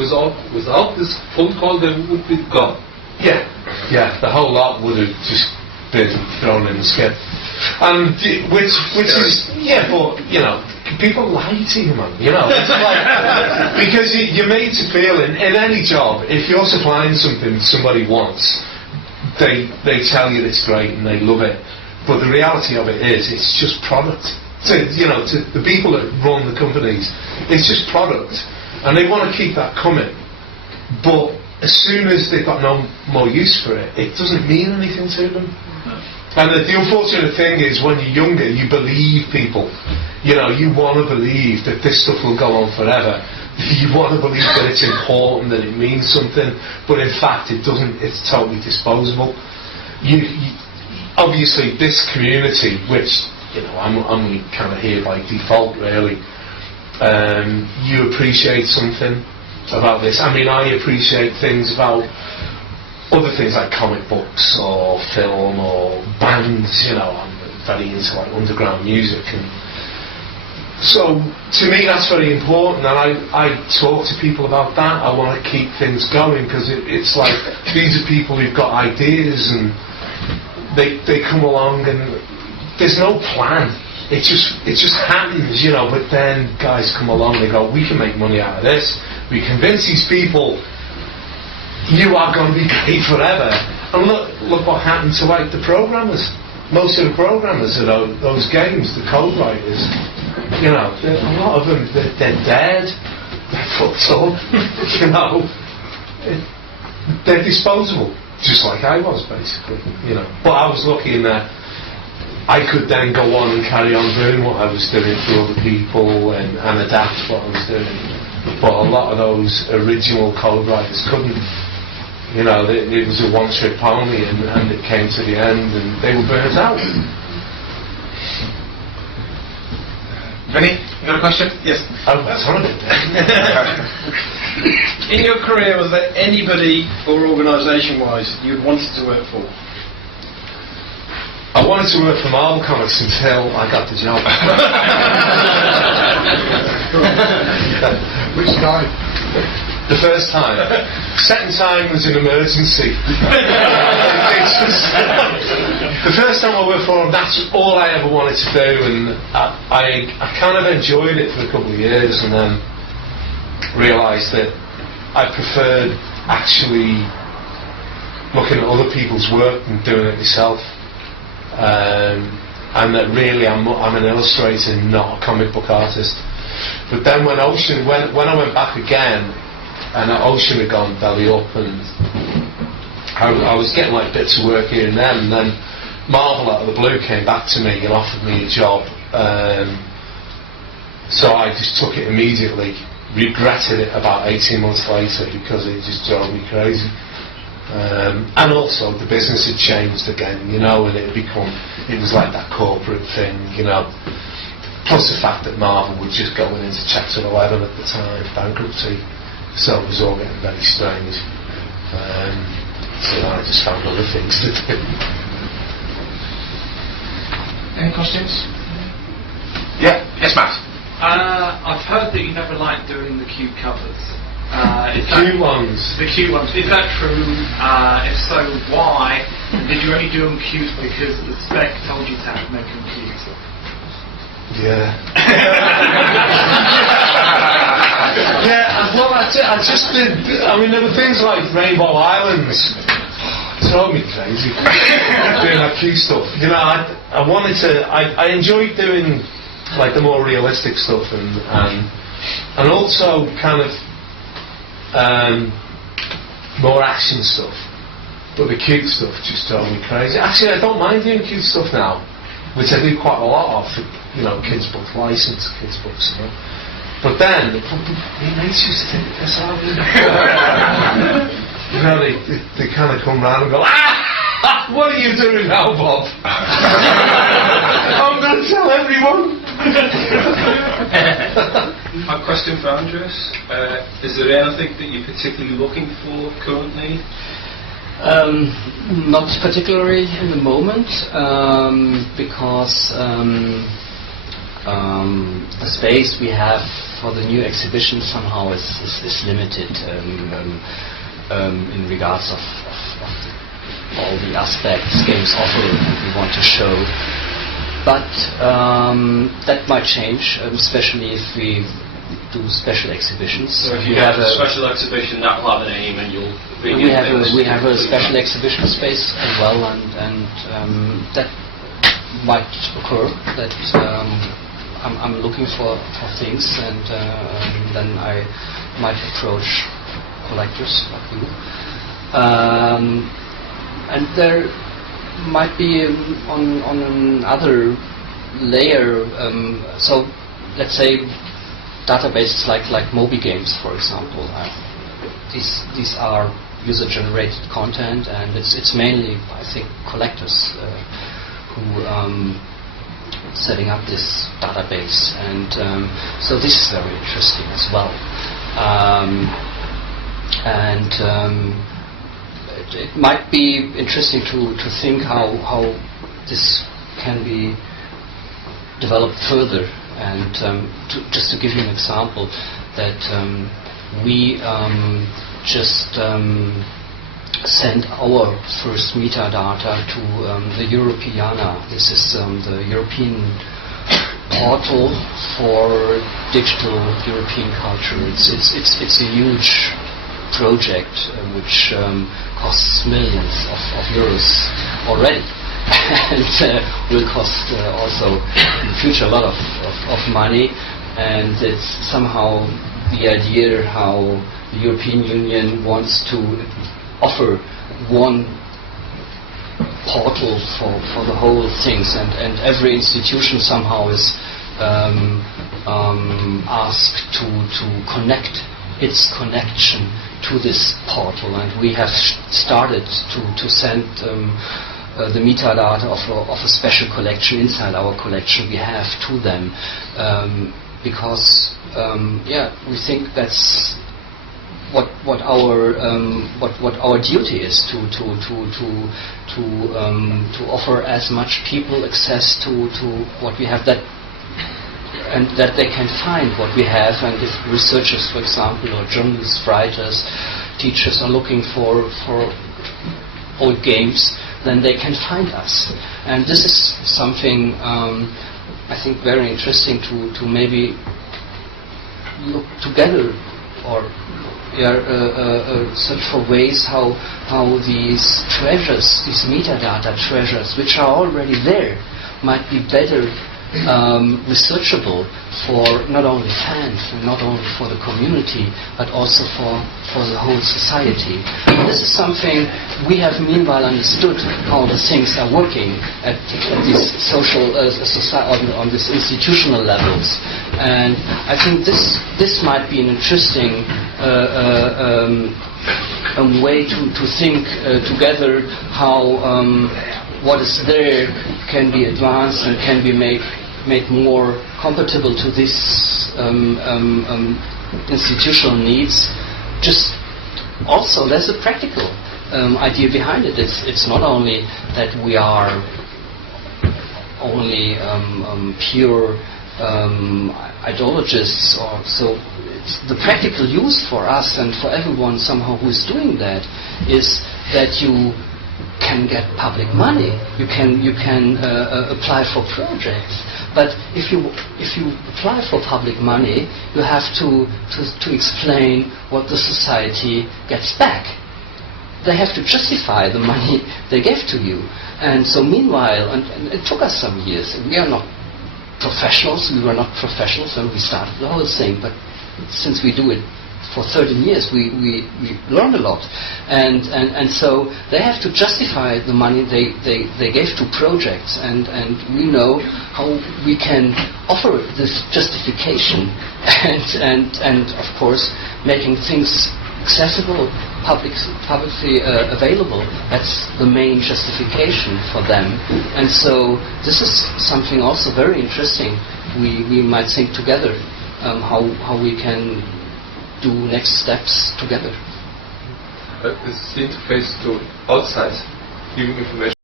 without this phone call, they would be gone. Yeah, the whole lot would have just been thrown in the skip. And which is, but people lie to you, man. It's like, because you're made to feel in any job, if you're supplying something somebody wants, they tell you it's great and they love it. But the reality of it is, it's just product. To the people that run the companies, it's just product, and they want to keep that coming. But as soon as they've got no more use for it, it doesn't mean anything to them. And the unfortunate thing is, when you're younger, you believe people. You want to believe that this stuff will go on forever. You want to believe that it's important, that it means something, but in fact it doesn't. It's totally disposable. Obviously, this community, which I'm kind of here by default, really. You appreciate something about this. I mean, I appreciate things about other things like comic books or film or bands. I'm very into like underground music, and so to me that's very important. And I talk to people about that. I want to keep things going because it's like these are people who've got ideas, and they come along and there's no plan. It just happens, But then guys come along. They go, we can make money out of this. We convince these people. You are going to be great forever. And look what happened to like the programmers. Most of the programmers of those games, the code writers, a lot of them, they're dead. They're fucked up. They're disposable, just like I was basically. But I was lucky in that I could then go on and carry on doing what I was doing for other people and adapt what I was doing. But a lot of those original code writers couldn't. It was a one-trick pony, and it came to the end, and they were burnt out. Vinny, you got a question? Yes. Oh, that's on it. In your career, was there anybody or organisation-wise you wanted to work for? I wanted to work for Marvel Comics until I got the job. Which time? The first time. Second time was an emergency. The first time I worked for them, that's all I ever wanted to do, and I kind of enjoyed it for a couple of years, and then realised that I preferred actually looking at other people's work and doing it myself. And that really I'm an illustrator, not a comic book artist. But then when I went back again, and Ocean had gone belly up, and I was getting like bits of work here and then Marvel out of the blue came back to me and offered me a job. So I just took it immediately, regretted it about 18 months later because it just drove me crazy. And also the business had changed again, and it was like that corporate thing, plus the fact that Marvel was just going into Chapter 11 at the time, bankruptcy. So it was all getting very strange. So I just found other things to do. Any questions? Yeah, yes, Matt. I've heard that you never liked doing the cute covers. The cute ones. The cute ones. Is that true? If so, why? And did you only do them cute because the spec told you to have to make them cute? Yeah. Yeah, well, I just did. I mean, there were things like Rainbow Islands. It drove me crazy doing that cute stuff. I wanted to. I enjoyed doing like the more realistic stuff and also kind of more action stuff. But the cute stuff just drove me crazy. Actually, I don't mind doing cute stuff now, which I do quite a lot of. Kids' books, licensed kids' books. But then, my mates used to take this out. They kind of come round and go, what are you doing now, Bob? I'm going to tell everyone. A question for Andreas. Is there anything that you're particularly looking for currently? Not particularly in the moment, because the space we have for the new exhibition somehow is limited in regards of all the aspects games offer and we want to show. But that might change, especially if we do special exhibitions. So if you have a special exhibition, that will have an aim, and you'll bring we have a special exhibition space as well, and that might occur. That I'm looking for things, and then I might approach collectors like you. And there might be on another layer. So let's say databases like Moby Games, for example. These are user-generated content, and it's mainly, I think, collectors who setting up this database, and so this is very interesting as well. It might be interesting to think how this can be developed further. And just to give you an example, that we just sent our first metadata to the Europeana. This is the European portal for digital European culture. It's a huge project which costs millions of euros already, and will cost also in the future a lot of money. And it's somehow the idea how the European Union wants to offer one portal for the whole things, and every institution somehow is asked to connect its connection to this portal, and we have started to send the metadata of a special collection inside our collection we have to them, because we think that's what our duty is to offer as much people access to what we have, that and that they can find what we have. And if researchers, for example, or journalists, writers, teachers are looking for old games, then they can find us. And this is something I think very interesting to maybe look together, or search for ways how these treasures, these metadata treasures, which are already there, might be better researchable for not only fans and not only for the community, but also for the whole society. And this is something we have meanwhile understood how the things are working at these social on this institutional levels. And I think this might be an interesting way to think together how what is there can be advanced and can be made more compatible to this institutional needs. Just also there's a practical idea behind it. It's not only that we are only pure ideologists, or so. It's the practical use for us and for everyone somehow who is doing that is that you can get public money. You can apply for projects. But if you apply for public money, you have to explain what the society gets back. They have to justify the money they gave to you. And so meanwhile, and it took us some years. We are not professionals. We were not professionals when we started the whole thing. But since we do it for 13 years, we learned a lot, and so they have to justify the money they gave to projects, and we know how we can offer this justification, and of course making things accessible, publicly available. That's the main justification for them, and so this is something also very interesting. We might think together how we can do next steps together. It's the interface to outside, giving information